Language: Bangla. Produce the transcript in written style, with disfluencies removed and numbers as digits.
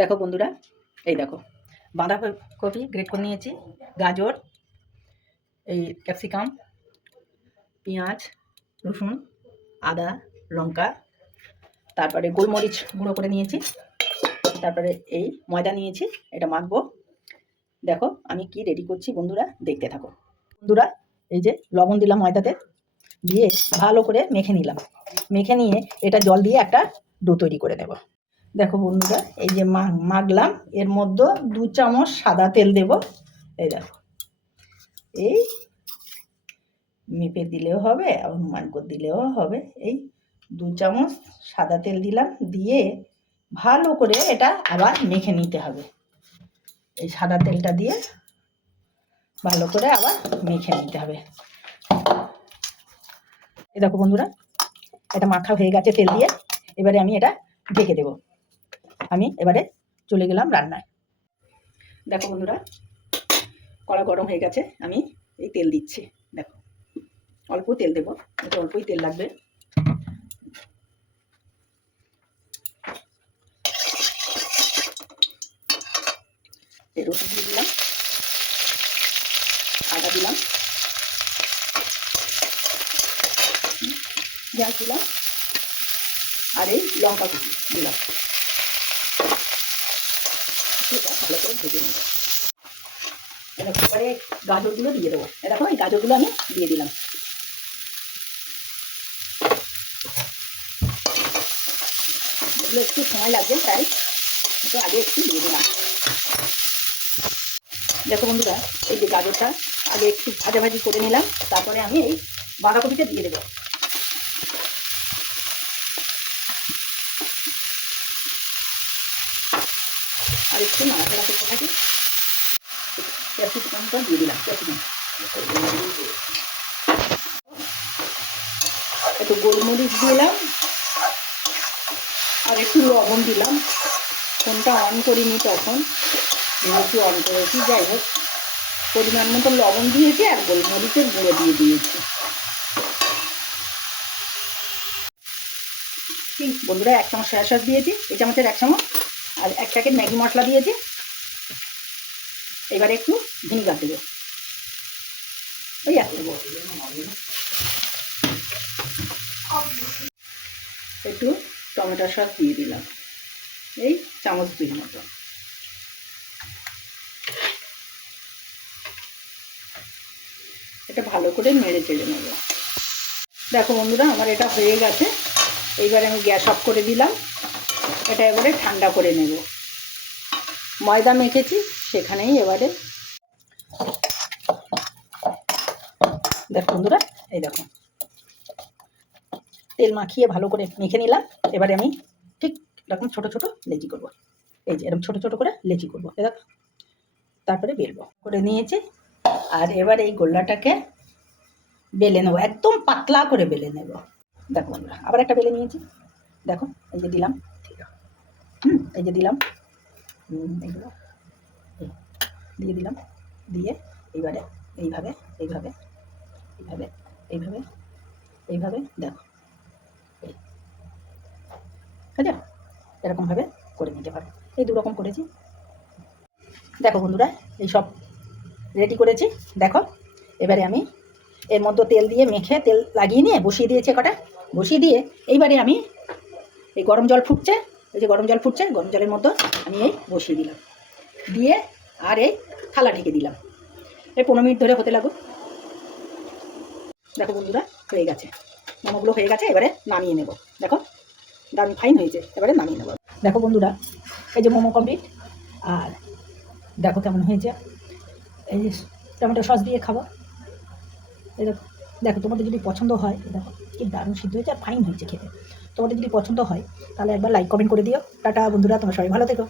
দেখো বন্ধুরা, এই দেখো বাঁধাকপি গ্রেট করে নিয়েছি, গাজর, এই ক্যাপসিকাম, পেঁয়াজ, রসুন, আদা, লঙ্কা, তারপরে গোলমরিচ গুঁড়ো করে নিয়েছি, তারপরে এই ময়দা নিয়েছি, এটা মাখবো। দেখো আমি কি রেডি করছি বন্ধুরা, দেখতে থাকো। বন্ধুরা, এই যে লবণ দিলাম ময়দাতে, দিয়ে ভালো করে মেখে নিলাম। মেখে নিয়ে এটা জল দিয়ে একটা ডো তৈরি করে নেব। দেখো বন্ধুরা, এই যে মাখলাম, এর মধ্যে 2 চামচ সাদা তেল দেব। এই দেখো, এই মেপে দিলেও হবে, অনুমান করে দিলেও হবে। এই 2 চামচ সাদা তেল দিলাম, দিয়ে ভালো করে এটা আবার মেখে নিতে হবে। এই সাদা তেলটা দিয়ে ভালো করে আবার মেখে নিতে হবে। এই দেখো বন্ধুরা, এটা মাখা হয়ে গেছে তেল দিয়ে। এবারে আমি এটা ঢেকে দেব। আমি এবারে চলে গেলাম রান্নায়। দেখো বন্ধুরা, কড়া গরম হয়ে গেছে, আমি এই তেল দিচ্ছি। দেখো, অল্প তেল দেবো, এটা অল্পই তেল লাগবে। এই রসুন দিয়ে দিলাম, আদা দিলাম, পেঁয়াজ দিলাম, আর এই লঙ্কা কুচি দিলাম। এটা ভালো করে ভেজে নেব। এবারে গাজরগুলো দিয়ে দেবো। দেখো, এই গাজরগুলো আমি দিয়ে দিলাম। এগুলো একটু সময় লাগবে, তাই একটু আগে একটু দিয়ে দিলাম। দেখো বন্ধুরা, এই যে গাজরটা আগে একটু ভাজাভাজি করে নিলাম, তারপরে আমি এই বাঁধাকপিটা দিয়ে দেবো। আর একটু নাড়াচাড়া করতে থাকি। ক্যাপসিকামটা দিয়ে দিলাম, ক্যাপসিকাম একটু গোলমরিচ দিলাম, আর একটু লবণ দিলাম। ফোনটা অন করিনি তখন, একটু অন করেছি। যাই হোক, পরিমাণ মতো লবণ দিয়েছি আর গোলমরিচের গুঁড়ো দিয়ে দিয়েছি। বন্ধুরা, 1 চামচ সয়া সস দিয়েছি, এই চামচের 1 চামচ, আর 1 প্যাকেট ম্যাগি মশলা দিয়েছি। এবারে একটু ভিনিগার দেবো, ওই 1 চামচ। একটু টমেটো সস দিয়ে দিলাম, এই চামচ 2 মতো। এটা ভালো করে নেড়ে চেড়ে নেব। দেখো বন্ধুরা, আমার এটা হয়ে গেছে। এইবারে আমি গ্যাস অফ করে দিলাম। এটা এবারে ঠান্ডা করে নেব। ময়দা মেখেছি সেখানেই এবারে। দেখো বন্ধুরা, এই দেখো, তেল মাখিয়ে ভালো করে মেখে নিলাম। এবারে আমি ঠিক এরকম ছোট ছোট লেচি করব। এই যে এরকম ছোট ছোট করে লেচি করবো, এই দেখো। তারপরে বেলবো করে নিয়েছি। আর এবার এই গোল্লাটাকে বেলে নেবো, একদম পাতলা করে বেলে নেব। দেখো বন্ধুরা, আবার একটা বেলে নিয়েছি। দেখো, এই যে দিলাম, এই যে দিলাম, এইগুলো দিয়ে দিলাম। দিয়ে এইবারে এইভাবে এইভাবে এইভাবে এইভাবে এইভাবে দেখো, বুঝলে, এরকমভাবে করে নিতে পারো। এই 2 রকম করেছি। দেখো বন্ধুরা, এই সব রেডি করেছি। দেখো, এবারে আমি এর মধ্যে তেল দিয়ে মেখে, তেল লাগিয়ে নিয়ে বসিয়ে দিয়েছি কটা। বসিয়ে দিয়ে এইবারে আমি এই গরম জল ফুটছে, এই যে গরম জল ফুটছে, গরম জলের মধ্যে আমি এই বসিয়ে দিলাম। দিয়ে আর এই থালা ঢেকে দিলাম। এই 15 মিনিট ধরে হতে লাগুক। দেখো বন্ধুরা, হয়ে গেছে, মোমোগুলো হয়ে গেছে। এবারে নামিয়ে নেব। দেখো, দারুণ ফাইন হয়েছে। এবারে নামিয়ে নেব। দেখো বন্ধুরা, এই যে মোমো কমপ্লিট। আর দেখো কেমন হয়েছে। এই যে টমেটো সস দিয়ে খাবো। এই দেখো, দেখো তোমাদের যদি পছন্দ হয়, দেখো কি দারুণ সিদ্ধ হয়েছে আর ফাইন হয়েছে খেতে। তোমাদের যদি পছন্দ হয় তাহলে একবার লাইক কমেন্ট করে দিও। টাটা বন্ধুরা, তোমরা সবাই ভালো থেকো।